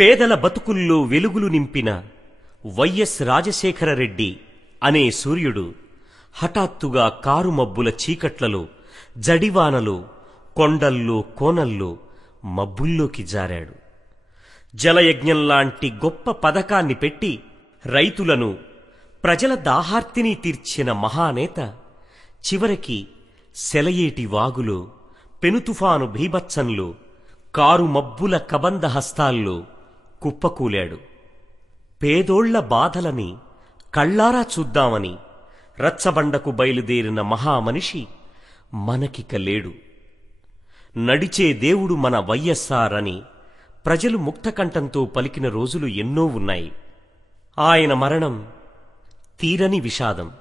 పేదల బతుకుల్లో వెలుగులు నింపిన వైఎస్ రాజశేఖరరెడ్డి అనే సూర్యుడు హఠాత్తుగా కారుమబ్బుల చీకట్లలో, జడివానలో, కొండల్లో, కోనల్లో, మబ్బుల్లోకి జారాడు. జలయజ్ఞంలాంటి గొప్ప పథకాన్ని పెట్టి రైతులను, ప్రజల దాహార్తిని తీర్చిన మహానేత చివరికి సెలయేటి వాగులో, పెనుతుఫాను భీభత్సంలో, కారుమబ్బుల కబంధ హస్తాల్లో కుప్పకూలాడు. పేదోళ్ల బాధలని కళ్లారా చూద్దామని రచ్చబండకు బయలుదేరిన మహామనిషి మనకిక లేడు. నడిచే దేవుడు మన వైఎస్ఆర్ అని ప్రజలు ముక్తకంఠంతో పలికిన రోజులు ఎన్నో ఉన్నాయి. ఆయన మరణం తీరని విషాదం.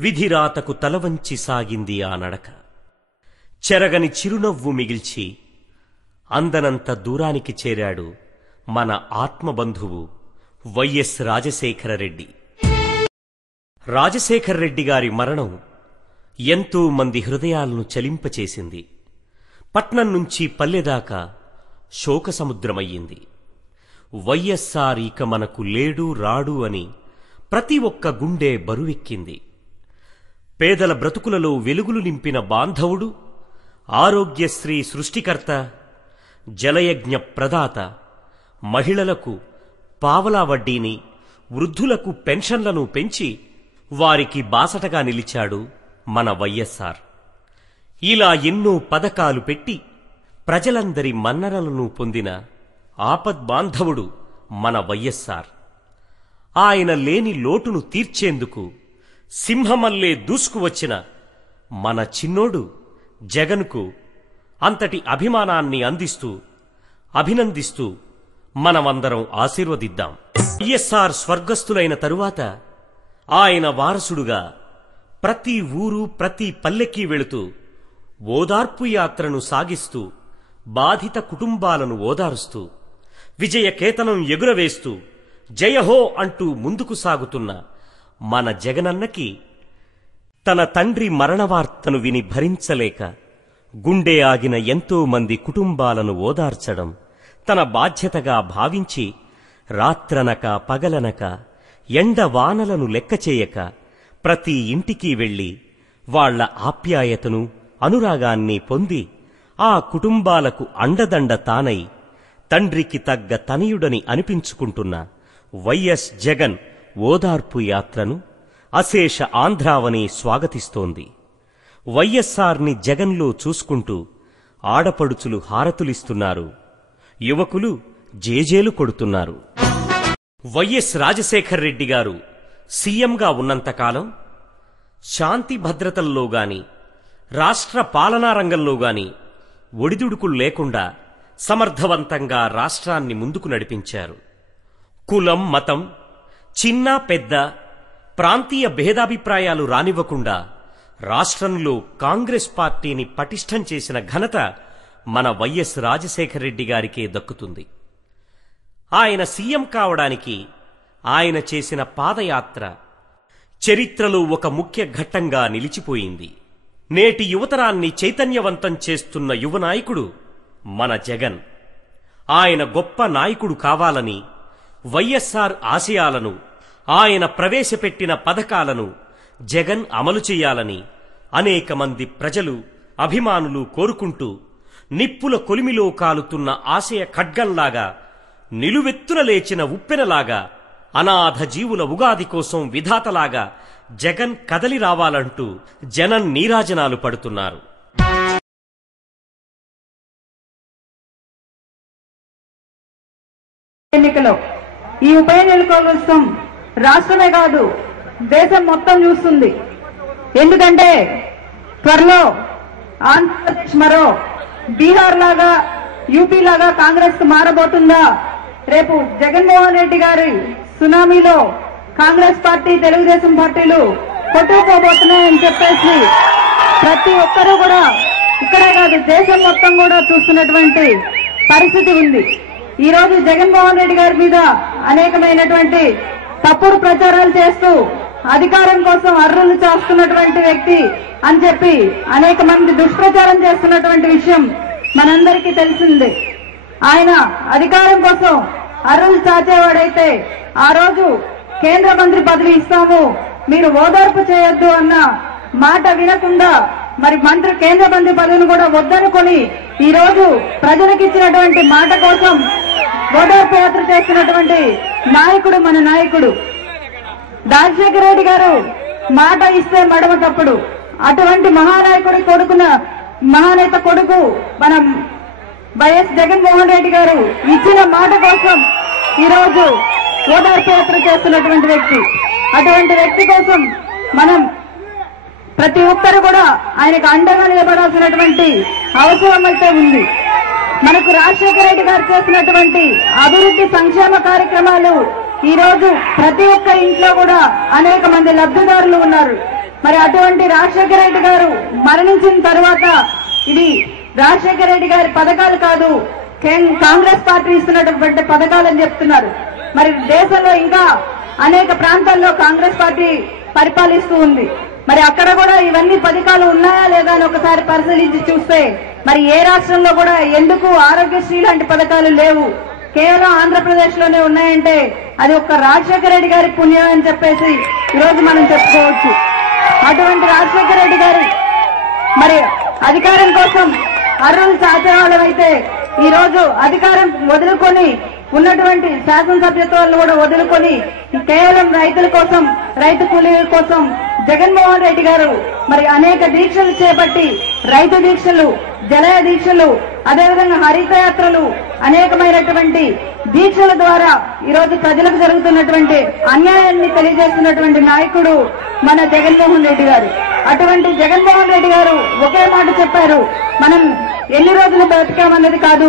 విధిరాతకు తలవంచి సాగింది ఆ నడక. చెరగని చిరునవ్వు మిగిల్చి అందనంత దూరానికి చేరాడు మన ఆత్మబంధువు వైఎస్ రాజశేఖరరెడ్డి. రాజశేఖరరెడ్డి గారి మరణం ఎంతో మంది హృదయాలను చలింపచేసింది. పట్నం నుంచి పల్లెదాకా శోకసముద్రమయ్యింది. వైఎస్ఆర్ ఇక మనకు లేడు రాడు అని ప్రతి ఒక్క గుండె బరువెక్కింది. పేదల బ్రతుకులలో వెలుగులు నింపిన బాంధవుడు, ఆరోగ్యశ్రీ సృష్టికర్త, జలయజ్ఞ ప్రదాత, మహిళలకు పావలా వడ్డీని, వృద్ధులకు పెన్షన్లను పెంచి వారికి బాసటగా నిలిచాడు మన వైఎస్ఆర్. ఇలా ఎన్నో పథకాలు పెట్టి ప్రజలందరి మన్ననలను పొందిన ఆపద్బాంధవుడు మన వైఎస్ఆర్. ఆయన లేని లోటును తీర్చేందుకు సింహమల్లే దూసుకువచ్చిన మన చిన్నోడు జగన్కు అంతటి అభిమానాన్ని అందిస్తూ, అభినందిస్తూ మనమందరం ఆశీర్వదిద్దాం. వైఎస్ఆర్ స్వర్గస్థులైన తరువాత ఆయన వారసుడుగా ప్రతి ఊరు, ప్రతి పల్లెకి వెళుతూ ఓదార్పు యాత్రను సాగిస్తూ, బాధిత కుటుంబాలను ఓదారుస్తూ, విజయకేతనం ఎగురవేస్తూ, జయహో అంటూ ముందుకు సాగుతున్న మన జగనన్నకి తన తండ్రి మరణవార్తను విని భరించలేక గుండె ఆగిన ఎంతో మంది కుటుంబాలను ఓదార్చడం తన బాధ్యతగా భావించి రాత్రనక పగలనక ఎండవానలను లెక్కచేయక ప్రతి ఇంటికి వెళ్లి వాళ్ల ఆప్యాయతను, అనురాగాన్ని పొంది ఆ కుటుంబాలకు అండదండ తానై తండ్రికి తగ్గ తనయుడని అనిపించుకుంటున్న వైఎస్ జగన్ ఓదార్పు యాత్రను అశేష ఆంధ్రావని స్వాగతిస్తోంది. వైఎస్ఆర్ని జగన్లో చూసుకుంటూ ఆడపడుచులు హారతులిస్తున్నారు, యువకులు జేజేలు కొడుతున్నారు. వైఎస్ రాజశేఖరరెడ్డి గారు సీఎంగా ఉన్నంతకాలం శాంతి భద్రతల్లో గాని, రాష్ట్ర పాలనా రంగంలో గాని ఒడిదుడుకులు లేకుండా సమర్థవంతంగా రాష్ట్రాన్ని ముందుకు నడిపించారు. కులం, మతం, చిన్న పెద్ద, ప్రాంతీయ భేదాభిప్రాయాలు రానివ్వకుండా రాష్ట్రంలో కాంగ్రెస్ పార్టీని పటిష్టం చేసిన ఘనత మన వైఎస్ రాజశేఖరరెడ్డి గారికే దక్కుతుంది. ఆయన సీఎం కావడానికి ఆయన చేసిన పాదయాత్ర చరిత్రలో ఒక ముఖ్య ఘట్టంగా నిలిచిపోయింది. నేటి యువతరాన్ని చైతన్యవంతం చేస్తున్న యువనాయకుడు మన జగన్. ఆయన గొప్ప నాయకుడు కావాలని, వైఎస్ఆర్ ఆశయాలను, ఆయన ప్రవేశపెట్టిన పథకాలను జగన్ అమలు చేయాలని అనేక మంది ప్రజలు, అభిమానులు కోరుకుంటూ నిప్పుల కొలిమిలో కాలుతున్న ఆశయ ఖడ్గంలాగా, నిలువెత్తున లేచిన ఉప్పెనలాగా, అనాథ జీవుల ఉగాది కోసం విధాతలాగా జగన్ కదలి రావాలంటూ జనం నీరాజనాలు పడుతున్నారు. ఈ ఉప ఎన్నికల కోసం రాష్ట్రమే కాదు దేశం మొత్తం చూస్తుంది. ఎందుకంటే త్వరలో ఆంధ్రప్రదేశ్ మరో బీహార్ లాగా, యూపీ లాగా కాంగ్రెస్ మారబోతుందా? రేపు జగన్మోహన్ రెడ్డి గారి సునామీలో కాంగ్రెస్ పార్టీ, తెలుగుదేశం పార్టీలు కొట్టుకుపోబోతున్నాయని చెప్పేసి ప్రతి ఒక్కరూ కూడా, ఇక్కడే కాదు దేశం మొత్తం కూడా చూస్తున్నటువంటి పరిస్థితి ఉంది. ఈ రోజు జగన్మోహన్ రెడ్డి గారి మీద అనేకమైనటువంటి తప్పుడు ప్రచారాలు చేస్తూ అధికారం కోసం అర్రులు చేస్తున్నటువంటి వ్యక్తి అని చెప్పి అనేక మంది దుష్ప్రచారం చేస్తున్నటువంటి విషయం మనందరికీ తెలిసిందే. ఆయన అధికారం కోసం అరువులు చాచేవాడైతే ఆ రోజు కేంద్ర మంత్రి పదవి ఇస్తాము, మీరు ఓదార్పు చేయొద్దు అన్న మాట వినకుండా మరి కేంద్ర మంత్రి పదవిని కూడా వద్దనుకొని ఈ రోజు ప్రజలకు ఇచ్చినటువంటి మాట కోసం ఓదార్పు యాత్ర చేస్తున్నటువంటి నాయకుడు మన నాయకుడు రాజశేఖర రెడ్డి గారు. మాట ఇస్తే మడమ తప్పుడు. అటువంటి మహానేత కొడుకు మన వైఎస్ జగన్మోహన్ రెడ్డి గారు ఇచ్చిన మాట కోసం ఈ రోజు ఓదార్పు యాత్ర చేస్తున్నటువంటి వ్యక్తి. అటువంటి వ్యక్తి కోసం మనం ప్రతి ఒక్కరు కూడా ఆయనకు అండగా నిలబడాల్సినటువంటి అవసరం అయితే ఉంది. మనకు రాజశేఖర రెడ్డి గారు చేసినటువంటి అభివృద్ధి సంక్షేమ కార్యక్రమాలు ఈ రోజు ప్రతి ఒక్క ఇంట్లో కూడా అనేక మంది లబ్ధిదారులు ఉన్నారు. మరి అటువంటి రాజశేఖర రెడ్డి గారు మరణించిన తర్వాత ఇది రాజశేఖర రెడ్డి గారి పథకాలు కాదు, కాంగ్రెస్ పార్టీ ఇస్తున్నటువంటి పథకాలు అని చెప్తున్నారు. మరి దేశంలో ఇంకా అనేక ప్రాంతాల్లో కాంగ్రెస్ పార్టీ పరిపాలిస్తూ ఉంది. మరి అక్కడ కూడా ఇవన్నీ పథకాలు ఉన్నాయా లేదా అని ఒకసారి పరిశీలించి చూస్తే మరి ఏ రాష్ట్రంలో కూడా ఎందుకు ఆరోగ్యశ్రీ లాంటి పథకాలు లేవు, కేవలం ఆంధ్రప్రదేశ్ లోనే ఉన్నాయంటే అది ఒక్క రాజశేఖర రెడ్డి గారి పుణ్యం అని చెప్పేసి ఈరోజు మనం చెప్పుకోవచ్చు. అటువంటి రాజశేఖర రెడ్డి గారు మరి అధికారం కోసం అర్రులు చాచేవాళ్ళమైతే ఈ రోజు అధికారం వదులుకొని ఉన్నటువంటి శాసనసభ్యత్వాలను కూడా వదులుకొని కేవలం రైతుల కోసం, రైతు కూలీల కోసం జగన్మోహన్ రెడ్డి గారు మరి అనేక దీక్షలు చేపట్టి రైతు దీక్షలు, జలయ దీక్షలు, అదేవిధంగా హరితయాత్రలు, అనేకమైనటువంటి దీక్షల ద్వారా ఈరోజు ప్రజలకు జరుగుతున్నటువంటి అన్యాయాన్ని తెలియజేస్తున్నటువంటి నాయకుడు మన జగన్మోహన్ రెడ్డి గారు. అటువంటి జగన్మోహన్ రెడ్డి గారు ఒకే మాట చెప్పారు, మనం ఎన్ని రోజులు బ్రతికామన్నది కాదు,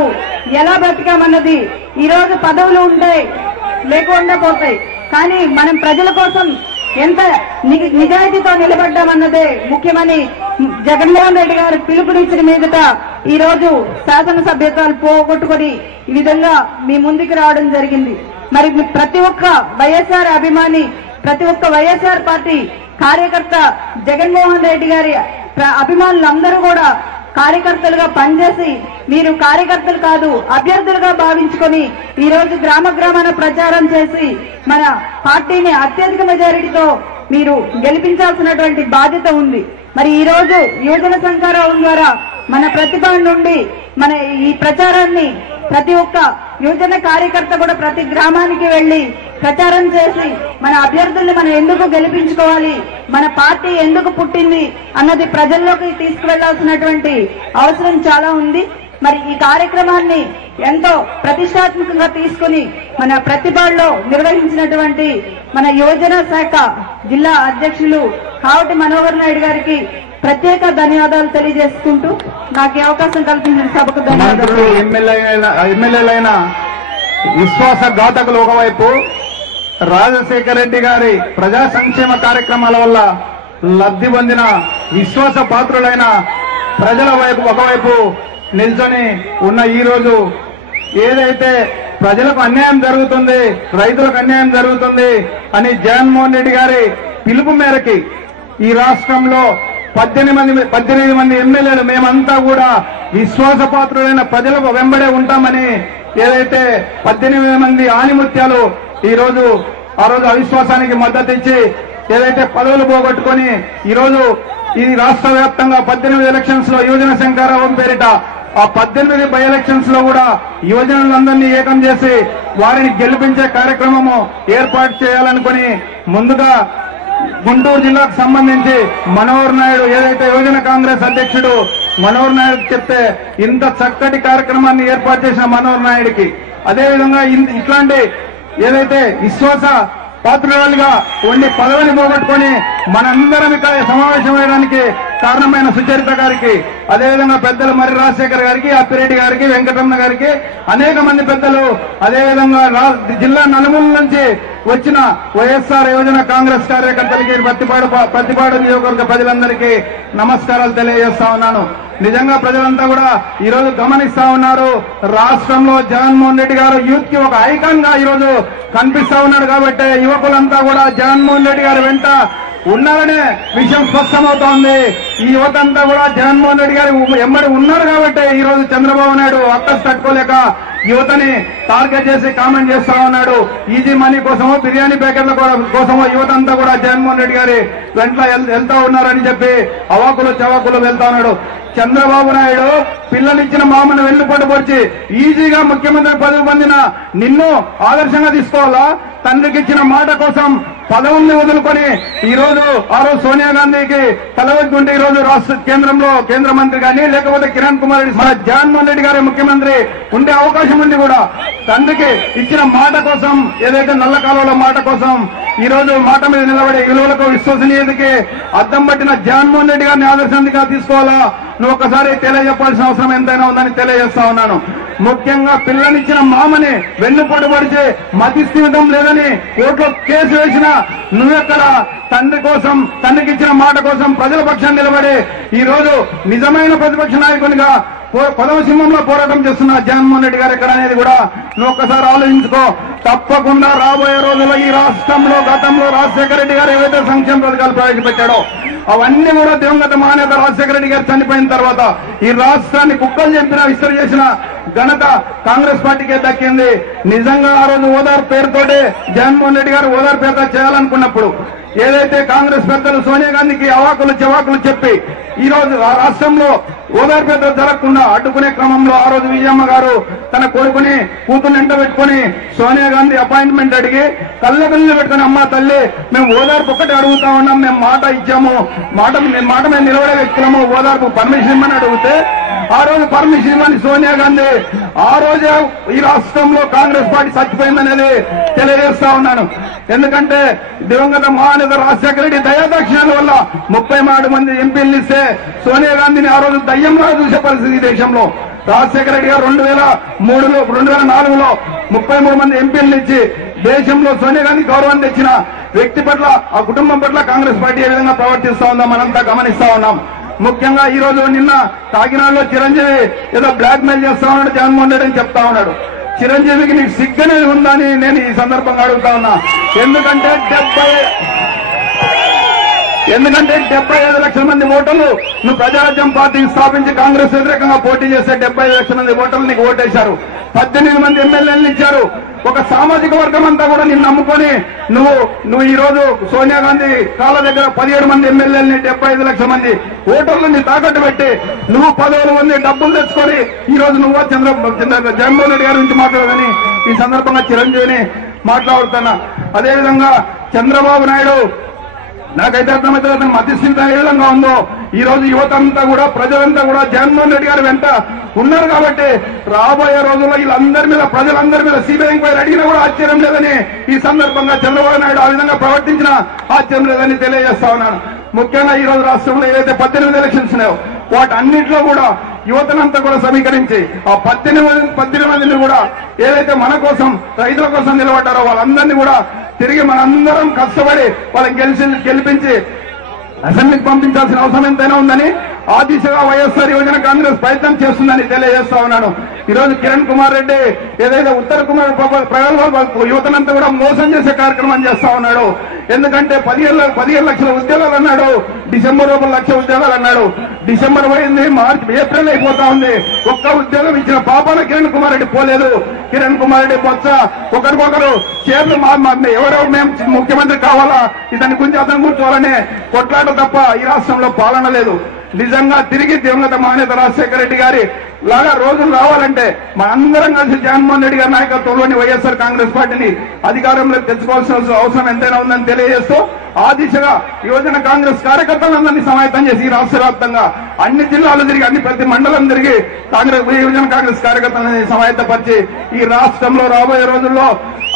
ఎలా బ్రతికామన్నది. ఈ రోజు పదవులు ఉంటాయి, లేకుండా పోతాయి, కానీ మనం ప్రజల కోసం ఎంత నిజాయితీతో నిలబడ్డామన్నదే ముఖ్యమని జగన్మోహన్ రెడ్డి గారు పిలుపునిచ్చిన మీదట ఈ రోజు శాసనసభ్యత్వాలు పోగొట్టుకుని ఈ విధంగా మీ ముందుకు రావడం జరిగింది. మరి ప్రతి ఒక్క వైఎస్ఆర్ అభిమాని, ప్రతి ఒక్క వైఎస్ఆర్ పార్టీ కార్యకర్త జగన్మోహన్ రెడ్డి గారి అభిమానులందరూ కూడా కార్యకర్తలుగా పనిచేసి, మీరు కార్యకర్తలు కాదు అభ్యర్థులుగా భావించుకొని ఈ రోజు గ్రామాన ప్రచారం చేసి మన పార్టీని అత్యధిక మెజారిటీతో మీరు గెలిపించాల్సినటువంటి బాధ్యత ఉంది. మరి ఈ రోజు యువజన సంఘారావం ద్వారా మన ప్రతిభ నుండి మన ఈ ప్రచారాన్ని ప్రతి ఒక్క యువజన కార్యకర్త కూడా ప్రతి గ్రామానికి వెళ్లి ప్రచారం చేసి మన అభ్యర్థుల్ని మనం ఎందుకు గెలిపించుకోవాలి, మన పార్టీ ఎందుకు పుట్టింది అన్నది ప్రజల్లోకి తీసుకువెళ్లాల్సినటువంటి అవసరం చాలా ఉంది. మరి ఈ కార్యక్రమాన్ని ఎంతో ప్రతిష్టాత్మకంగా తీసుకుని మన ప్రతిభలో నిర్వహించినటువంటి మన యువజన శాఖ జిల్లా అధ్యక్షులు కావటి మనోహర్ నాయుడు గారికి ప్రత్యేక ధన్యవాదాలు తెలియజేసుకుంటూ నాకు ఈ అవకాశం కల్పించిన సభకు ధన్యవాదాలు. ఎమ్మెల్యేలైన విశ్వాసఘాతకులు ఒకవైపు, రాజశేఖర రెడ్డి గారి ప్రజా సంక్షేమ కార్యక్రమాల వల్ల లబ్ధి పొందిన విశ్వాస పాత్రులైన ప్రజల వైపు ఒకవైపు నిల్చొని ఉన్న ఈ రోజు ఏదైతే ప్రజలకు అన్యాయం జరుగుతుంది, రైతులకు అన్యాయం జరుగుతుంది అని జగన్మోహన్ రెడ్డి గారి పిలుపు మేరకి ఈ రాష్ట్రంలో 18 మంది ఎమ్మెల్యేలు మేమంతా కూడా విశ్వాసపాత్రులైన ప్రజలకు వెంబడే ఉంటామని ఏదైతే 18 మంది ఆనిముత్యాలు ఈ రోజు ఆ రోజు అవిశ్వాసానికి మద్దతు ఇచ్చి ఏదైతే పదవులు పోగొట్టుకుని ఈ రోజు ఈ రాష్ట్ర వ్యాప్తంగా 18 ఎలక్షన్స్ లో యువజన శంకరావం పేరిట ఆ 18 బై ఎలక్షన్స్ లో కూడా యువజనులందరినీ ఏకం చేసి వారిని గెలిపించే కార్యక్రమము ఏర్పాటు చేయాలనుకుని ముందుగా గుంటూరు జిల్లాకు సంబంధించి మనోహర్ నాయుడు ఏదైతే యువజన కాంగ్రెస్ అధ్యక్షుడు మనోహర్ నాయుడు చెప్తే ఇంత చక్కటి కార్యక్రమాన్ని ఏర్పాటు చేసిన మనోహర్ నాయుడికి, అదేవిధంగా ఇట్లాంటి ఏదైతే విశ్వాస పాత్రులుగా ఉండి పదవిని పోగొట్టుకుని మనందరం ఇక్కడ సమావేశమయ్యడానికి కారణమైన సుచరిత గారికి, అదేవిధంగా పెద్దలు మరి రాజశేఖర్ గారికి, అప్పిరెడ్డి గారికి, వెంకటరమణ గారికి, అనేక మంది పెద్దలు, అదేవిధంగా జిల్లా నలుమూల నుంచి వచ్చిన వైఎస్ఆర్ యువజన కాంగ్రెస్ కార్యకర్తలకి, ప్రతిపాడు నియోజకవర్గ ప్రజలందరికీ నమస్కారాలు తెలియజేస్తా ఉన్నాను. నిజంగా ప్రజలంతా కూడా ఈ రోజు గమనిస్తా ఉన్నారు, రాష్ట్రంలో జగన్మోహన్ రెడ్డి గారు యూత్ కి ఒక ఐకాన్ గా ఈ రోజు కనిపిస్తా ఉన్నాడు. కాబట్టి యువకులంతా కూడా జగన్మోహన్ రెడ్డి గారి వెంట ఉన్నారనే విషయం స్పష్టమవుతోంది. ఈ యువతంతా కూడా జగన్మోహన్ రెడ్డి గారు ఎమ్మడి ఉన్నారు కాబట్టి ఈ రోజు చంద్రబాబు నాయుడు అక్కసు తట్టుకోలేక యువతని టార్గెట్ చేసి కామెంట్ చేస్తా ఉన్నాడు. ఈజీ మనీ కోసమో బిర్యానీ ప్యాకెట్ల కోసమో యువత అంతా కూడా జగన్మోహన్ రెడ్డి గారి వెంట వెళ్తా ఉన్నారని చెప్పి అవాకులు చవాకులు వెళ్తా ఉన్నాడు. చంద్రబాబు నాయుడు పిల్లలిచ్చిన మామను వెన్నుపట్టుపరిచి ఈజీగా ముఖ్యమంత్రి పదవి పొందిన నిన్ను ఆదర్శంగా తీసుకోవాలా? తండ్రికి ఇచ్చిన మాట కోసం పదవుల్ని వదులుకొని ఈ రోజు ఆ రోజు సోనియా గాంధీకి తలవెత్తుంటే ఈ రోజు రాష్ట్ర కేంద్ర మంత్రి కానీ లేకపోతే కిరణ్ కుమార్ రెడ్డి మన జగన్మోహన్ రెడ్డి గారి ముఖ్యమంత్రి ఉండే అవకాశం ఉంది కూడా. తండ్రికి ఇచ్చిన మాట కోసం ఏదైతే నల్ల కాలువల మాట కోసం ఈ రోజు మాట మీద నిలబడి విలువలకు విశ్వసనీయతకి అద్దం పట్టిన జగన్మోహన్ రెడ్డి గారిని ఆదర్శంగా తీసుకోవాలా? నువ్వు ఒకసారి తెలియజెప్పాల్సిన అవసరం ఎంతైనా ఉందని తెలియజేస్తా ఉన్నాను. ముఖ్యంగా పిల్లనిచ్చిన మామని వెన్నుపోటు పడిచి మతిస్థిమితం లేదని కోర్టులో కేసు వేసిన నువ్వెక్కడ తండ్రి కోసం తండ్రికి ఇచ్చిన మాట కోసం ప్రజల పక్షాన్ని నిలబడి ఈ రోజు నిజమైన ప్రతిపక్ష నాయకునిగా పదవ సింహంలో పోరాటం చేస్తున్న జగన్మోహన్ రెడ్డి గారు ఎక్కడ అనేది కూడా నువ్వు ఒక్కసారి ఆలోచించుకో. తప్పకుండా రాబోయే రోజుల్లో ఈ రాష్ట్రంలో గతంలో రాజశేఖర రెడ్డి గారు ఏవైతే సంక్షేమ పథకాలు ప్రవేశపెట్టాడో అవన్నీ కూడా దివంగత మహానేత రాజశేఖర రెడ్డి గారు చనిపోయిన తర్వాత ఈ రాష్ట్రాన్ని కుక్కలు చెప్పిన విస్తరి చేసిన ఘనత కాంగ్రెస్ పార్టీకే దక్కింది. నిజంగా ఆ రోజు ఓదార్ పేరుతోటే జగన్మోహన్ రెడ్డి గారు ఓదార్ పేరుతో చేయాలనుకున్నప్పుడు ఏదైతే కాంగ్రెస్ పెద్దలు సోనియా గాంధీకి అవాకులు చెవాకులు చెప్పి ఈ రోజు రాష్ట్రంలో ఓదార్పేట జరగకుండా అడ్డుకునే క్రమంలో ఆ రోజు విజయమ్మ గారు తన కొడుకుని కూతుర్ని ఎంట పెట్టుకుని సోనియా గాంధీ అపాయింట్మెంట్ అడిగి కళ్ళ పెట్టుకుని అమ్మ తల్లి మేము ఓదార్పు ఒక్కటి అడుగుతా ఉన్నాం, మేము మాట ఇచ్చాము, మాట మీద నిలబడే వ్యక్తులము, ఓదార్పు పర్మిషన్ ఇమ్మని అడిగితే ఆ రోజు పర్మిషన్ ఇవ్వని సోనియా గాంధీ ఆ రోజే ఈ రాష్ట్రంలో కాంగ్రెస్ పార్టీ చచ్చిపోయిందనేది తెలియజేస్తా ఉన్నాను. ఎందుకంటే దివంగత మహానేత రాజశేఖర రెడ్డి దయాదాక్షిణ్యాల వల్ల 33 మంది ఎంపీలు ఇస్తే సోనియా గాంధీని ఆ రోజు దయ్యంగా చూసే పరిస్థితి దేశంలో. రాజశేఖర రెడ్డి గారు 2004లో 33 మంది ఎంపీలను ఇచ్చి దేశంలో సోనియా గాంధీ గౌరవాన్ని తెచ్చిన వ్యక్తి పట్ల ఆ కుటుంబం పట్ల కాంగ్రెస్ పార్టీ ఏ విధంగా ప్రవర్తిస్తా ఉందో మనంతా గమనిస్తా ఉన్నాం. ముఖ్యంగా ఈ రోజు నిన్న కాకినాడలో చిరంజీవి ఏదో బ్లాక్ మెయిల్ చేస్తా ఉన్నాడు జగన్మోహన్ రెడ్డి అని చెప్తా ఉన్నాడు. చిరంజీవికి నీకు సిగ్గనేది ఉందా అని నేను ఈ సందర్భంగా అడుగుతా ఉన్నా. ఎందుకంటే 75 లక్షల మంది ఓటర్లు నువ్వు ప్రజారాజ్యం పార్టీని స్థాపించి కాంగ్రెస్ వ్యతిరేకంగా పోటీ చేస్తే 75 లక్షల మంది ఓటర్లు నీకు ఓటేశారు. 18 మంది ఎమ్మెల్యేలు ఇచ్చారు. ఒక సామాజిక వర్గం అంతా కూడా నిన్ను నమ్ముకొని నువ్వు ఈ రోజు సోనియా గాంధీ కాళ్ళ దగ్గర 17 మంది ఎమ్మెల్యేలని 75 లక్షల మంది ఓటర్లని తాకట్టు పెట్టి నువ్వు 10 మంది డబ్బులు తెచ్చుకొని ఈ రోజు నువ్వు జగన్మోహన్ రెడ్డి గారి గురించి మాట్లాడదని ఈ సందర్భంగా చిరంజీవిని మాట్లాడుతున్నా. అదేవిధంగా చంద్రబాబు నాయుడు నాకైతే అర్థమైతే అతను మధ్యస్థిత ఏ విధంగా ఉందో ఈ రోజు యువత అంతా కూడా ప్రజలంతా కూడా జగన్మోహన్ రెడ్డి గారి వెంట ఉన్నారు. కాబట్టి రాబోయే రోజుల్లో వీళ్ళందరి మీద ప్రజలందరి మీద సిబిఐ ఎంక్వైరీ అడిగినా కూడా ఆశ్చర్యం లేదని ఈ సందర్భంగా చంద్రబాబు నాయుడు ఆ విధంగా ప్రవర్తించిన ఆశ్చర్యం లేదని తెలియజేస్తా ఉన్నాను. ముఖ్యంగా ఈ రోజు రాష్ట్రంలో ఏదైతే 18 ఎలక్షన్స్ ఉన్నాయో వాటన్నింటిలో కూడా యువతనంతా కూడా సమీకరించి ఆ 18 మందిని కూడా ఏదైతే మన కోసం రైతుల కోసం నిలబడ్డారో వాళ్ళందరినీ కూడా తిరిగి మనందరం కష్టపడి వాళ్ళని గెలిపించి అసెంబ్లీకి పంపించాల్సిన అవసరం ఎంతైనా ఉందని ఆ దిశగా వైఎస్ఆర్ యువజన కాంగ్రెస్ ప్రయత్నం చేస్తుందని తెలియజేస్తా ఉన్నాను. ఈ రోజు కిరణ్ కుమార్ రెడ్డి ఏదైతే ఉత్తర కుమార్ ప్రగల్భ యువతనంతా కూడా మోసం చేసే కార్యక్రమం చేస్తా ఉన్నాడు. ఎందుకంటే 15 లక్షల ఉద్యోగాలు అన్నాడు, డిసెంబర్ 1 లక్ష ఉద్యోగాలు అన్నాడు. డిసెంబర్ పోయింది, ఏప్రిల్ అయిపోతా ఉంది. ఒక్క ఉద్యోగం ఇచ్చిన పాపాన కిరణ్ కుమార్ రెడ్డి పోలేదు. కిరణ్ కుమార్ రెడ్డి బొత్స ఒకరికొకరు చేతులు ఎవరో మేము ముఖ్యమంత్రి కావాలా, ఇతని గురించి అతను కూర్చోవాలనే కొట్లాట తప్ప ఈ రాష్ట్రంలో పాలన లేదు. నిజంగా తిరిగి దివంగత మహానేత రాజశేఖర రెడ్డి గారి లాగా రోజులు రావాలంటే మనందరం కలిసి జగన్మోహన్ రెడ్డి గారి నాయకత్వంలోని వైఎస్ఆర్ కాంగ్రెస్ పార్టీని అధికారంలోకి తెచ్చుకోవాల్సిన అవసరం ఎంతైనా ఉందని తెలియజేస్తూ ఆ దిశగా యువజన కాంగ్రెస్ కార్యకర్తలందరినీ సమాయత్తం చేసి ఈ రాష్ట్ర వ్యాప్తంగా అన్ని జిల్లాలు తిరిగి ప్రతి మండలం తిరిగి యువజన కాంగ్రెస్ కార్యకర్తలని సమాయత్తపరిచి ఈ రాష్ట్రంలో రాబోయే రోజుల్లో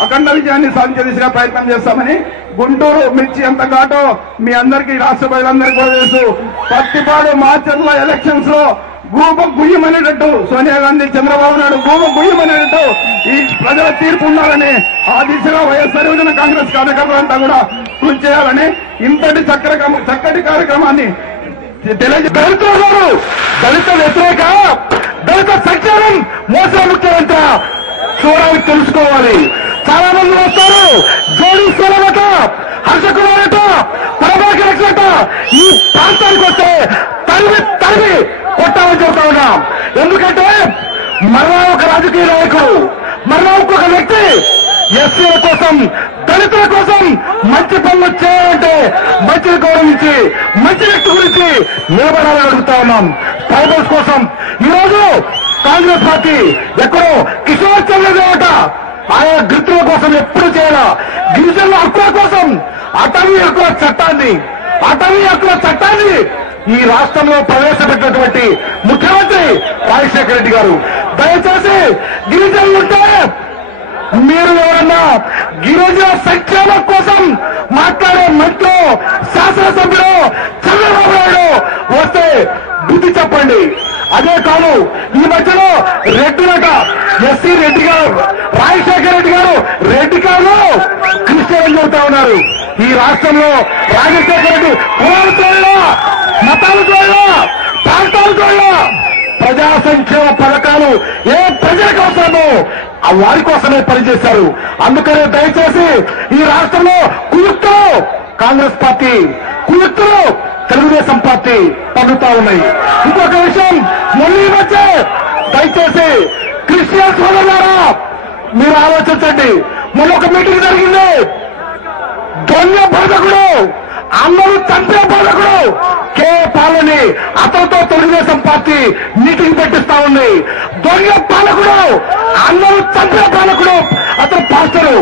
అఖండ విజయాన్ని సాధించే దిశగా ప్రయత్నం చేస్తామని గుంటూరు మిర్చి ఎంత ఘాటో మీ అందరికీ రాష్ట్ర ప్రజలందరికీ కూడా తెలుసు. పత్తిపాడు మార్చర్ల ఎలక్షన్స్ లో గుయ్యమనేటట్టు సోనియా గాంధీ చంద్రబాబు నాయుడు గుయ్యమనేటట్టు ఈ ప్రజల తీర్పు ఉండాలని ఆ దిశగా వైఎస్ఆర్ యువజన కాంగ్రెస్ కార్యకర్తలంతా కూడా కృషి చేయాలని ఇంతటి చక్కటి కార్యక్రమాన్ని తెలియజేస్తున్నారు. దళిత వ్యతిరేక దళిత సంక్షేమం మోసం ముఖ్యమంత్రి చూడాలని తెలుసుకోవాలి. చాలా మంది వస్తారు, జోడీశ్వరట, హర్షకుమారట, ప్రభాకర్ లక్ష్మట ఈ ప్రాంతానికి వస్తే తరిమి కొట్టాలని చెబుతా ఉన్నాం. ఎందుకంటే మరలా ఒక రాజకీయ నాయకుడు ఎస్సీల కోసం, దళితుల కోసం మంచి పనులు చేయాలంటే మంచిని గౌరవించి మంచి వ్యక్తి గురించి నిలబడాలని అడుగుతా ఉన్నాం. ట్రైబల్స్ కోసం ఈరోజు కాంగ్రెస్ పార్టీ ఎక్కడో కిషోర్ చంద్రదేవట ఆయా గిరిజనుల కోసం ఎప్పుడు చేయాలా, గిరిజనుల హక్కుల కోసం అటవీ హక్కుల చట్టాన్ని ఈ రాష్ట్రంలో ప్రవేశపెట్టినటువంటి ముఖ్యమంత్రి రాజశేఖర రెడ్డి గారు దయచేసి గిరిజనులుంటే మీరు ఎవరన్నా గిరిజన సంక్షేమం కోసం మాట్లాడే మంత్రులు, శాసనసభ్యులు చంద్రబాబు నాయుడు వస్తే బుద్ధి చెప్పండి. అదే కాదు, ఈ మధ్యలో రెడ్డిలట ఎస్సీ రెడ్డి గారు, రాజశేఖర రెడ్డి గారు రెడ్డి కాదు క్రిస్టియన్ చెబుతా ఉన్నారు. ఈ రాష్ట్రంలో రాజశేఖర రెడ్డి కులాలు చూడాలా, మతాలు చూడాలా, ప్రాంతాలు చూడాలా, ప్రజా సంక్షేమ పథకాలు ఏ ప్రజలకు అవసరమో వారి కోసమే పనిచేశారు. అందుకనే దయచేసి ఈ రాష్ట్రంలో కుయుక్తులు కాంగ్రెస్ పార్టీ, కుయుక్తులు తెలుగుదేశం పార్టీ పన్నుతా ఉన్నాయి. ఇంకొక విషయం మళ్ళీ వచ్చే దయచేసి క్రిస్టియన్ సోదరులారా మీరు ఆలోచించండి. మొన్న ఒక మీటింగ్ జరిగింది. దొంగ బోధకుడు, అందరూ చంపే బోధకుడు కే పాలని అతనితో తెలుగుదేశం పార్టీ మీటింగ్ పెట్టిస్తా ఉంది. దొంగ పాలకుడు, అందరూ చంపే పాలకుడు అతను పాస్టరు.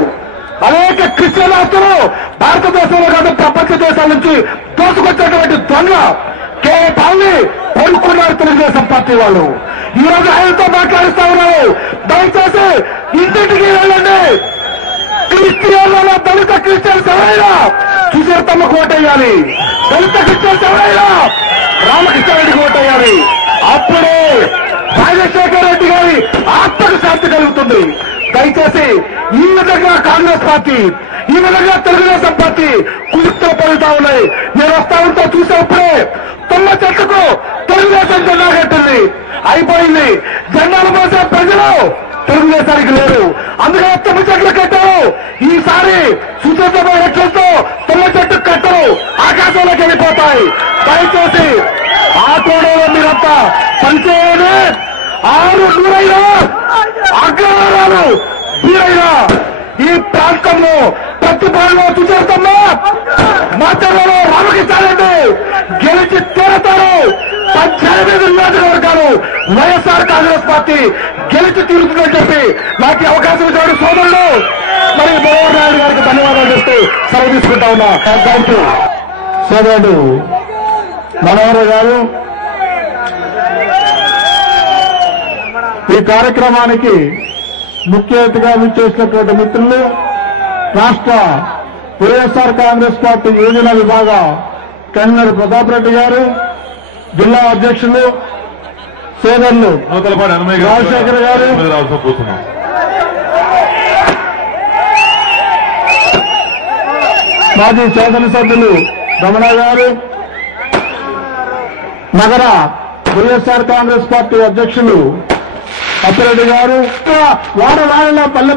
అనేక క్రిస్టియన్ ఆస్తులు భారతదేశంలో కాదు ప్రపంచ దేశాల నుంచి దోసుకొచ్చేటువంటి దొంగ కే పాలని కొనుక్కున్నారు తెలుగుదేశం పార్టీ వాళ్ళు. ఈ రోజు ఆయనతో మాట్లాడిస్తా ఉన్నారు. దయచేసి ఇంటింటికి వెళ్ళండి. క్రిస్టియన్లలో దళిత క్రిస్టియన్స్ ఎవరైనా చూసారు తమకు ఓటేయాలి. దళిత క్రిస్టియన్స్ ఎవరైనా రామకృష్ణారెడ్డికి ఓటేయాలి. అప్పుడే రాజశేఖర రెడ్డి గారి ఆత్మకు శాంతి కలుగుతుంది. దయచేసి ఈ విధంగా కాంగ్రెస్ పార్టీ, ఈ విధంగా తెలుగుదేశం పార్టీ కుయుక్తులు పడుతూ ఉన్నాయి. నేను వస్తా ఉంటే చూసేప్పుడే తుమ్మ చెట్టుకు తెలుగుదేశం జెండా కట్టింది, అయిపోయింది. జెండాలు పోసే ప్రజలు తెలుగుదేశానికి లేరు. అందుకే తుమ్మ చెట్లు కట్టారు. ఈసారి సుచరిత ఎలక్షన్తో తుమ్మ చెట్టు కట్టరు, ఆకాశంలోకి వెళ్ళిపోతాయి. దయచేసి ఆ కోడలో మీరంతా పనిచేయాలి. 600 అగ్రహారాలు వీరైనా ఈ ప్రాంతంలో ప్రతిపాడులో సుచరితమ్మా, మాచర్లలో రామకృష్ణారెడ్డి గెలిచి తీరతారు. 18 నియోజకవర్గాలు వైఎస్ఆర్ కాంగ్రెస్ పార్టీ గెలిచి తీరుతుందని చెప్పి నాకు అవకాశం ఇచ్చాడు సోదరుడు మరి మనోహర్ నాయుడు గారికి ధన్యవాదాలు చెప్తూ సెలవు తీసుకుంటా ఉన్నా. Thank you. సోదరుడు మనోహర్ గారు ఈ కార్యక్రమానికి ముఖ్య అతిథిగా విచ్చేసినటువంటి మిత్రులు, రాష్ట్ర వైఎస్ఆర్ కాంగ్రెస్ పార్టీ యువజన విభాగ కన్వీనర్ ప్రతాప్ రెడ్డి గారు, జిల్లా అధ్యక్షులు సోదరులు రాజశేఖర గారు, మాజీ శాసనసభ్యులు రమణ గారు, నగర వైఎస్ఆర్ కాంగ్రెస్ పార్టీ అధ్యక్షులు అప్పిరెడ్డి గారు, వాడవాడలా పల్లె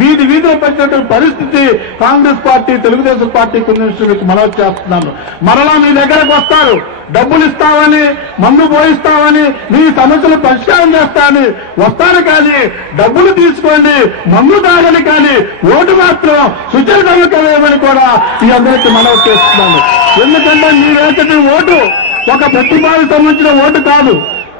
వీధిలో పెట్టినటువంటి పరిస్థితి కాంగ్రెస్ పార్టీ తెలుగుదేశం పార్టీ మీకు మనవి చేస్తున్నాను. మరలా మీ దగ్గరకు వస్తారు, డబ్బులు ఇస్తామని, మందు పోయిస్తామని, మీ సమస్యలు పరిష్కారం చేస్తామని వస్తాను. కానీ డబ్బులు తీసుకోండి, మందు తాగని, కానీ ఓటు మాత్రం సుచరితంగా వేయమని కూడా మీ అందరికీ మనవి చేస్తున్నాను. ఎందుకంటే మీ వేసటి ఓటు ఒక ప్రతిభానికి సంబంధించిన ఓటు కాదు.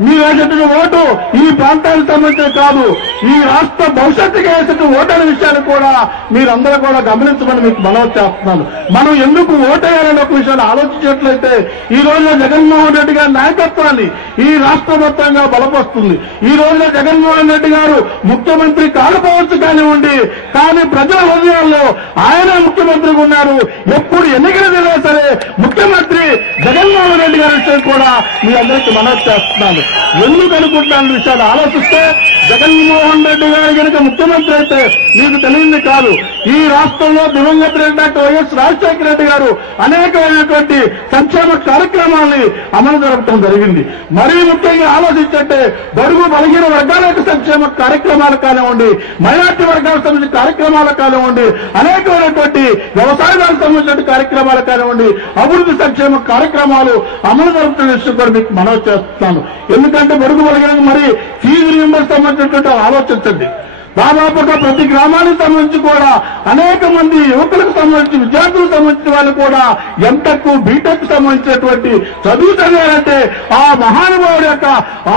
మీ వేసేట ఓటు ఈ ప్రాంతానికి సంబంధించిన కాదు, ఈ రాష్ట్ర భవిష్యత్తుకి వేసేట ఓటు అనే విషయాన్ని కూడా మీరందరూ కూడా గమనించమని మీకు మనవి చేస్తున్నాను. మనం ఎందుకు ఓటేయాలనే ఒక విషయాన్ని ఆలోచించినట్లయితే ఈ రోజున జగన్మోహన్ రెడ్డి గారి నాయకత్వాన్ని ఈ రాష్ట్ర మొత్తంగా బలపరుస్తుంది. ఈ రోజున జగన్మోహన్ రెడ్డి గారు ముఖ్యమంత్రి కాకపోవచ్చు కానివ్వండి, కానీ ప్రజల హృదయాల్లో ఆయనే ముఖ్యమంత్రిగా ఉన్నారు. ఎప్పుడు ఎన్నికలు జరిగినా సరే ముఖ్యమంత్రి జగన్మోహన్ రెడ్డి గారి విషయం కూడా మీ అందరికీ మనవి చేస్తున్నాను. ఎందుకు అనుకుంటున్నాను విషయాన్ని ఆలోచిస్తే, జగన్మోహన్ రెడ్డి గారు కనుక ముఖ్యమంత్రి అయితే మీకు తెలియంది కాదు, ఈ రాష్ట్రంలో దివంగత డాక్టర్ వైఎస్ రాజశేఖర రెడ్డి గారు అనేకమైనటువంటి సంక్షేమ కార్యక్రమాల్ని అమలు జరపడం జరిగింది. మరీ ముఖ్యంగా ఆలోచించంటే బడుగు బలహీన వర్గాల యొక్క సంక్షేమ కార్యక్రమాలు కానివ్వండి, మైనార్టీ వర్గాలకు సంబంధించిన కార్యక్రమాలు కానివ్వండి, అనేకమైనటువంటి వ్యవసాయానికి సంబంధించిన కార్యక్రమాలు కానివ్వండి, అభివృద్ధి సంక్షేమ కార్యక్రమాలు అమలు జరుపుతున్న విషయం కూడా మీకు మనవి చేస్తున్నాను. ఎందుకంటే బడుగు బలహీనకు మరి ఫీజు రీయింబర్స్ సంబంధించినటువంటి ఆలోచించండి. దాదాపుగా ప్రతి గ్రామానికి సంబంధించి కూడా అనేక మంది యువకులకు సంబంధించి విద్యార్థులకు సంబంధించిన వాళ్ళు కూడా ఎంటెక్ బీటెక్ సంబంధించినటువంటి చదువు చదివారంటే ఆ మహానుభావుడి యొక్క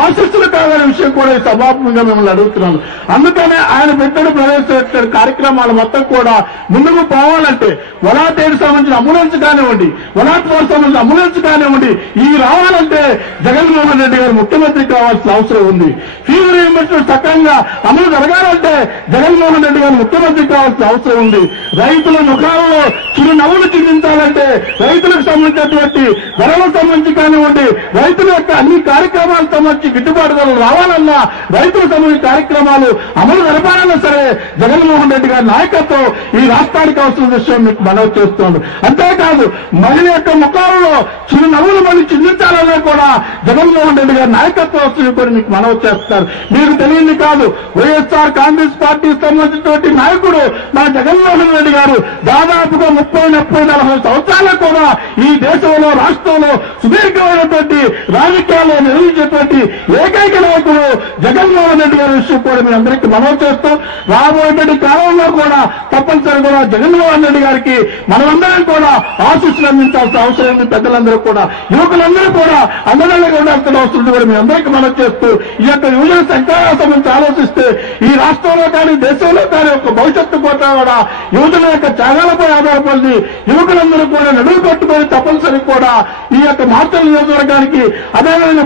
ఆశస్సులు కావాలనే విషయం కూడా ఈ సభాముఖంగా మిమ్మల్ని అడుగుతున్నాను. అందుకనే ఆయన పెట్టిన ప్రవేశపెట్టిన కార్యక్రమాలు మొత్తం కూడా ముందుకు పోవాలంటే వలాటేడు సంబంధించిన అంబులెన్స్ కానివ్వండి, వలాట్ ఫోర్ సంబంధించిన అంబులెన్స్ కానివ్వండి, ఇవి రావాలంటే జగన్మోహన్ రెడ్డి గారు ముఖ్యమంత్రి కావాల్సిన అవసరం ఉంది. ఫీజు రీయింబర్స్మెంట్ సక్రమంగా అమలు జరగాలంటే జగన్మోహన్ రెడ్డి గారు ముఖ్యమంత్రి కావాల్సిన అవసరం ఉంది. రైతుల ముఖాలలో చిరునవ్వులు చిందించాలంటే రైతులకు సంబంధించినటువంటి ధరలకు సంబంధించి కానివ్వండి, రైతుల యొక్క అన్ని కార్యక్రమాలకు సంబంధించి గిట్టుబాటు ధరలు రావాలన్నా, రైతులకు సంబంధించిన కార్యక్రమాలు అమలు జరపాలన్నా సరే జగన్మోహన్ రెడ్డి గారి నాయకత్వం ఈ రాష్ట్రానికి అవసరం విషయం మీకు మనవి చేస్తోంది. అంతేకాదు మహిళ యొక్క ముఖాలలో చిరునవ్వులు మళ్ళీ చిందించాలన్నా కూడా జగన్మోహన్ రెడ్డి గారి నాయకత్వం అవసరం కూడా మీకు మనవి చేస్తారు. మీకు తెలియంది కాదు, వైఎస్ఆర్ కాంగ్రెస్ పార్టీకి సంబంధించినటువంటి నాయకుడు మన జగన్మోహన్ రెడ్డి గారు దాదాపుగా 30-40 సంవత్సరాలకు కూడా ఈ దేశంలో రాష్ట్రంలో సుదీర్ఘమైనటువంటి రాజకీయాల్లో నిర్వహించేటువంటి ఏకైక నాయకుడు జగన్మోహన్ రెడ్డి గారి విషయం కూడా మీ అందరికీ మనవి చేస్తూ రాబోయేటువంటి కాలంలో కూడా తప్పనిసరిగా కూడా జగన్మోహన్ రెడ్డి గారికి మనమందరం కూడా ఆశీస్సులు అందించాల్సిన అవసరం ఉంది. పెద్దలందరూ కూడా యువకులందరూ కూడా అండదండగా ఉండాల్సిన అవసరం కూడా మీ అందరికీ మనవి చేస్తూ ఈ యొక్క యువజన సంఖ్యాసం నుంచి ఆలోచిస్తే ఈ రాష్ట్రంలో కానీ దేశంలో కానీ ఒక భవిష్యత్తు కోట కూడా యువతుల యొక్క త్యాగాలపై ఆధారపడి యువకులందరూ కూడా నడువు కట్టుకొని తప్పనిసరి కూడా ఈ యొక్క మార్చల్ నియోజకవర్గానికి అదేవిధంగా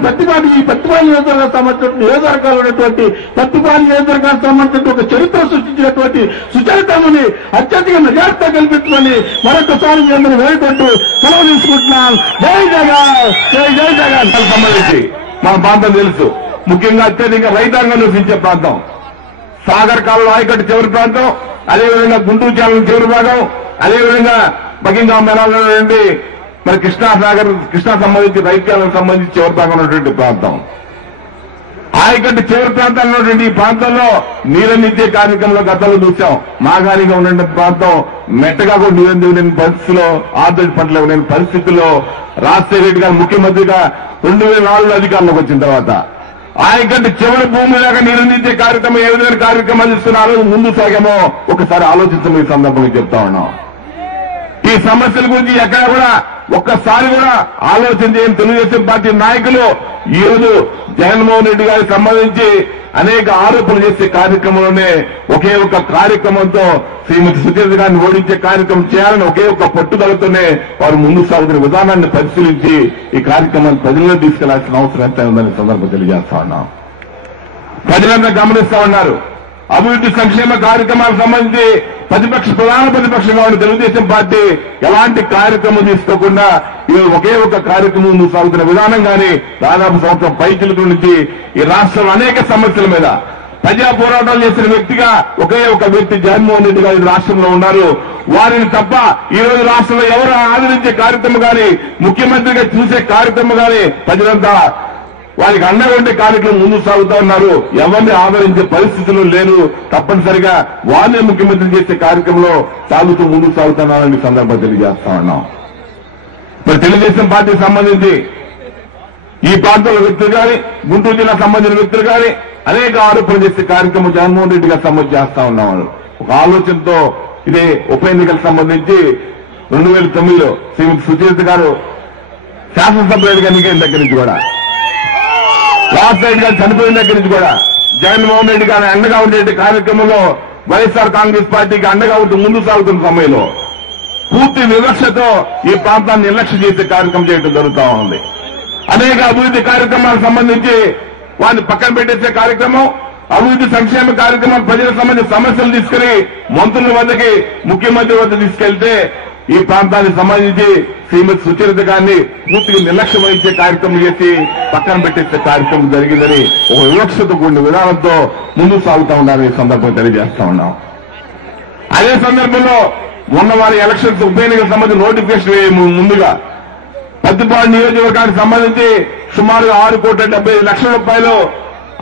ఈ పత్తిపాలి నియోజకవర్గానికి సంబంధించిన నియోజకవర్గాలు ఉన్నటువంటి పత్తిపాలి నియోజకవర్గానికి సంబంధించిన ఒక చరిత్ర సృష్టించినటువంటి సుచరితముని అత్యధిక మెజార్టీతో కల్పించమని మరొకసారి మీ అందరూ వేడుకుంటూ సెలవు తీసుకుంటున్నాను. జై జగన్, జై జై జగన్. సంబంధించి మన ప్రాంతం తెలుసు, ముఖ్యంగా అత్యధిక రైతాంగం నివసించే ప్రాంతం సాగర్ కాలువ ఆయకట్టు చివరి ప్రాంతం, అదేవిధంగా గుంటూరు చాలం చివరి భాగం, అదేవిధంగా బకింగ్హామ్ మెలాలో నుండి మరి కృష్ణా సంబంధించి రైతాంగం సంబంధించి చివరి భాగం ఉన్నటువంటి ప్రాంతం. ఆయకట్టు చివరి ప్రాంతాల్లో ఉన్నటువంటి ఈ ప్రాంతంలో నీరందించే కార్యక్రమంలో గతంలో చూసాం. మాగారిగా ఉన్నటువంటి ప్రాంతం మెట్టగా కూడా నీరంది లేని పరిస్థితిలో, ఆర్దడి పంటలు లేని పరిస్థితుల్లో రాజశేఖర రెడ్డి గారు ముఖ్యమంత్రిగా 2004లో అధికారంలోకి వచ్చిన తర్వాత ఆయకట్టు చివరి భూమి లేక నీరందించే కార్యక్రమం ఏ విధమైన కార్యక్రమాలు ఇస్తున్నారో ముందు సాగామో ఒకసారి ఆలోచించమని ఈ సందర్భంగా చెప్తా ఉన్నాం. ఈ సమస్యల గురించి ఎక్కడ కూడా ఒక్కసారి కూడా ఆలోచన చేయని తెలుగుదేశం పార్టీ నాయకులు ఈ రోజు జగన్మోహన్ రెడ్డి గారికి సంబంధించి అనేక ఆరోపణలు చేసే కార్యక్రమంలోనే ఒకే ఒక కార్యక్రమంతో శ్రీమతి సుచరిత గారిని ఓడించే కార్యక్రమం చేయాలని ఒకే ఒక పట్టుదలతోనే వారు ముందుకు సాగుతున్న విధానాన్ని పరిశీలించి ఈ కార్యక్రమాన్ని ప్రజల్లో తీసుకెళ్లాల్సిన అవసరం ఎంత ఉందని సందర్భం తెలియజేస్తా ఉన్నాం. ప్రజలంతా గమనిస్తా ఉన్నారు. అభివృద్ధి సంక్షేమ కార్యక్రమాలకు సంబంధించి ప్రధాన ప్రతిపక్షంగా ఉన్న తెలుగుదేశం పార్టీ ఎలాంటి కార్యక్రమం తీసుకోకుండా ఈరోజు ఒకే ఒక కార్యక్రమం ముందుకు సాగుతున్న విధానం కానీ దాదాపు సంవత్సరం పైచిలుకు నుంచి ఈ రాష్ట్రంలో అనేక సమస్యల మీద ప్రజా పోరాటాలు చేసిన వ్యక్తిగా ఒకే ఒక వ్యక్తి జగన్మోహన్ రెడ్డి గారు రాష్ట్రంలో ఉన్నారు. వారిని తప్ప ఈ రోజు రాష్ట్రంలో ఎవరు ఆదరించే కార్యక్రమం కానీ ముఖ్యమంత్రిగా చూసే కార్యక్రమం కానీ ప్రజలంతా వారికి అండగా ఉండే కార్యక్రమం ముందుకు సాగుతా ఉన్నారు. ఎవరిని ఆదరించే పరిస్థితులు లేరు. తప్పనిసరిగా వారిని ముఖ్యమంత్రి చేసే కార్యక్రమంలో సాగుతూ ముందుకు సాగుతున్నారని సందర్భంగా తెలియజేస్తా ఉన్నాం. మరి తెలుగుదేశం పార్టీకి సంబంధించి ఈ ప్రాంతంలో వ్యక్తులు కానీ గుంటూరు జిల్లా సంబంధించిన వ్యక్తులు కానీ అనేక ఆరోపణలు చేసే కార్యక్రమం జగన్మోహన్ రెడ్డి గారు సంబంధించి చేస్తా ఉన్నాం. ఒక ఆలోచనతో ఇదే ఉప ఎన్నికలకు సంబంధించి 2009లో శ్రీమతి సుచరిత గారు శాసనసభ్యుడిగా ఎన్నికైన దగ్గర నుంచి కూడా రాజశేఖర్ గారు చనిపోయిన దగ్గర నుంచి కూడా జగన్మోహన్ రెడ్డి గారు అండగా ఉండే కార్యక్రమంలో వైఎస్ఆర్ కాంగ్రెస్ పార్టీకి అండగా ఉంటూ ముందుకు సాగుతున్న సమయంలో పూర్తి వివక్షతో ఈ ప్రాంతాన్ని నిర్లక్ష్యం చేసే కార్యక్రమం చేయడం జరుగుతూ ఉంది. అనేక అభివృద్ధి కార్యక్రమాలకు సంబంధించి వారిని పక్కన పెట్టేసే కార్యక్రమం, అభివృద్ధి సంక్షేమ కార్యక్రమాలు ప్రజలకు సంబంధించిన సమస్యలు తీసుకుని మంత్రుల వద్దకి ముఖ్యమంత్రి వద్ద తీసుకెళ్తే ఈ ప్రాంతానికి సంబంధించి శ్రీమతి సుచరిత గారిని పూర్తిగా నిర్లక్ష్యం వహించే కార్యక్రమం చేసి పక్కన పెట్టేసే కార్యక్రమం జరిగిందని ఒక వివక్షతో కూడిన విధానంతో ముందుకు సాగుతా ఉన్నారని ఈ సందర్భంగా తెలియజేస్తా ఉన్నాం. అదే సందర్భంలో మొన్న వారి ఎలక్షన్స్ ఉప ఎన్నికలకు సంబంధించి నోటిఫికేషన్ ముందుగా పత్తిపాడు నియోజకవర్గానికి సంబంధించి సుమారు 6,75,00,000 రూపాయలు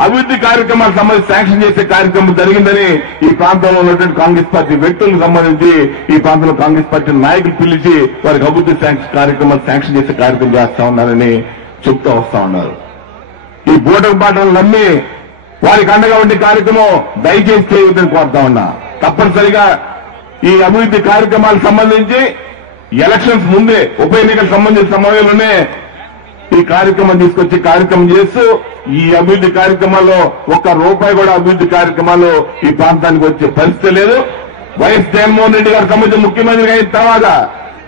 అభివృద్ధి కార్యక్రమాలకు సంబంధించి శాంక్షన్ చేసే కార్యక్రమం జరిగిందని ఈ ప్రాంతంలో ఉన్నటువంటి కాంగ్రెస్ పార్టీ వ్యక్తులకు సంబంధించి ఈ ప్రాంతంలో కాంగ్రెస్ పార్టీ నాయకులు పిలిచి వారికి అభివృద్ధి కార్యక్రమాలు శాంక్షన్ చేసే కార్యక్రమం చేస్తా ఉన్నారని చెప్తూ వస్తా ఉన్నారు. ఈ బోటకు పాటలు నమ్మి వారికి అండగా ఉండే కార్యక్రమం దయచేసి చేయవద్దని కోరుతా ఉన్నా. తప్పనిసరిగా ఈ అభివృద్ధి కార్యక్రమాలకు సంబంధించి ఎలక్షన్స్ ముందే ఉప ఎన్నికలకు సంబంధించిన సమయంలోనే ఈ కార్యక్రమం తీసుకొచ్చి కార్యక్రమం చేస్తూ ఈ అభివృద్ధి కార్యక్రమాల్లో ఒక్క రూపాయి కూడా అభివృద్ధి కార్యక్రమాలు ఈ ప్రాంతానికి వచ్చే పరిస్థితి లేదు. వైఎస్ జగన్మోహన్ రెడ్డి గారు సంబంధించిన ముఖ్యమంత్రి అయిన తర్వాత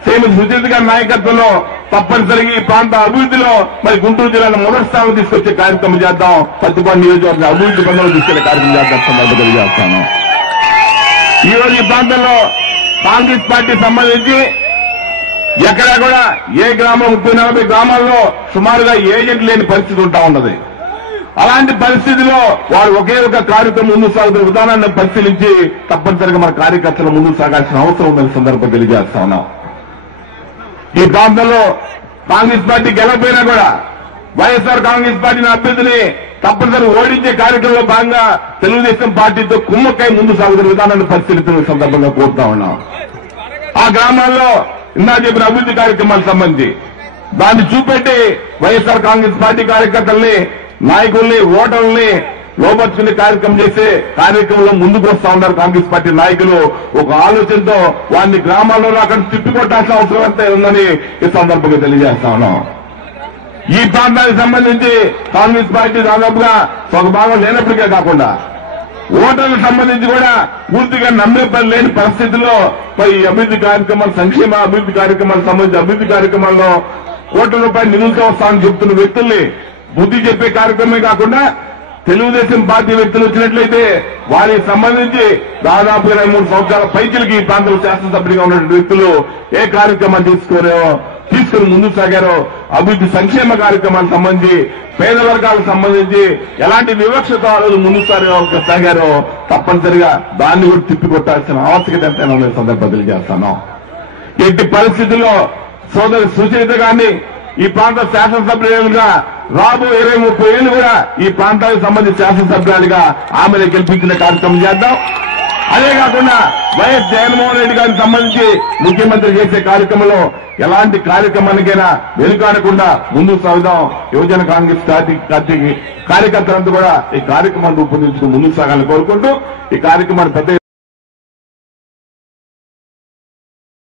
శ్రీమతి సుచరిత గారి నాయకత్వంలో తప్పనిసరిగా ఈ ప్రాంత అభివృద్ధిలో మరి గుంటూరు జిల్లాను మొదటి స్థానం తీసుకొచ్చే కార్యక్రమం చేద్దాం. పత్తిపాడు నియోజకవర్గ అభివృద్ధి పనులు తీసుకెళ్లే కార్యక్రమం చేద్దాం తెలియజేస్తాను. ఈ రోజు ఈ ప్రాంతంలో కాంగ్రెస్ పార్టీ సంబంధించి ఎక్కడా కూడా ఏ గ్రామం 30-40 గ్రామాల్లో సుమారుగా ఏజెంట్ లేని పరిస్థితి ఉంటా ఉన్నది. అలాంటి పరిస్థితిలో వారు ఒకే ఒక కార్యక్రమం ముందుకు సాగుతున్న విధానాన్ని పరిశీలించి తప్పనిసరిగా మన కార్యకర్తలు ముందుకు సాగాల్సిన అవసరం ఉందని సందర్భం తెలియజేస్తా ఉన్నాం. ఈ ప్రాంతంలో కాంగ్రెస్ పార్టీ గెలకపోయినా కూడా వైఎస్ఆర్ కాంగ్రెస్ పార్టీని అభ్యర్థిని తప్పనిసరి ఓడించే కార్యక్రమంలో భాగంగా తెలుగుదేశం పార్టీతో కుమ్మక్కై ముందు సాగుతున్న విధానాన్ని పరిశీలిస్తున్న సందర్భంగా కోరుతా ఉన్నాం. ఆ గ్రామాల్లో ఇందా చెప్పిన అభివృద్ధి కార్యక్రమాలకు సంబంధించి దాన్ని చూపెట్టి వైఎస్ఆర్ కాంగ్రెస్ పార్టీ కార్యకర్తల్ని నాయకుల్ని ఓటర్లని లోపర్చుకునే కార్యక్రమం చేసే కార్యక్రమంలో ముందుకు వస్తా ఉన్నారు కాంగ్రెస్ పార్టీ నాయకులు. ఒక ఆలోచనతో వారిని గ్రామాల్లో అక్కడ తిప్పికొట్టాల్సిన అవసరం అంతా ఉందని ఈ సందర్భంగా తెలియజేస్తా ఉన్నాం. ఈ ప్రాంతానికి సంబంధించి కాంగ్రెస్ పార్టీ దాదాపుగా ఒక భాగం లేనప్పటికే కాకుండా ఓటర్లకు సంబంధించి కూడా పూర్తిగా నమ్మే పని లేని పరిస్థితుల్లో ఈ అభివృద్ధి కార్యక్రమాలు సంక్షేమ అభివృద్ధి కార్యక్రమాలకు సంబంధించి అభివృద్ధి కార్యక్రమాల్లో కోట్ల రూపాయలు నిధులతో వస్తామని చెప్తున్న వ్యక్తుల్ని బుద్ధి చెప్పే కార్యక్రమమే కాకుండా తెలుగుదేశం పార్టీ వ్యక్తులు వచ్చినట్లయితే వారికి సంబంధించి దాదాపు 23 సంవత్సరాల పైచిలకి ఈ ప్రాంతంలో శాసనసభ్యుడిగా ఉన్నటువంటి వ్యక్తులు ఏ కార్యక్రమాలు తీసుకుని ముందుకు సాగారో అభివృద్ధి సంక్షేమ కార్యక్రమాలకు సంబంధించి పేద వర్గాలకు సంబంధించి ఎలాంటి వివక్షత ముందుకు సాగారో తప్పనిసరిగా దాన్ని కూడా తిప్పికొట్టాల్సిన ఆవశ్యకత ఎంతైనా సందర్భం తెలియజేస్తాను. ఎట్టి పరిస్థితుల్లో సోదరి సుచరిత గారిని ఈ ప్రాంత శాసనసభ్యులుగా రాబో 20-30 ఏళ్లు కూడా ఈ ప్రాంతానికి సంబంధించి శాసనసభ్యులుగా ఆమెను గెలిపించిన కార్యక్రమం చేద్దాం. అదే కాకుండా వైఎస్ జగన్మోహన్ రెడ్డి గారికి సంబంధించి ముఖ్యమంత్రి చేసే కార్యక్రమంలో ఎలాంటి కార్యక్రమానికైనా వెనుకాడకుండా ముందుకు సాగుదాం. యువజన కాంగ్రెస్ పార్టీ కార్యకర్తలంతా కూడా ఈ కార్యక్రమాన్ని రూపొందించుకుని ముందుకు సాగాలని కోరుకుంటూ ఈ కార్యక్రమాన్ని పెద్ద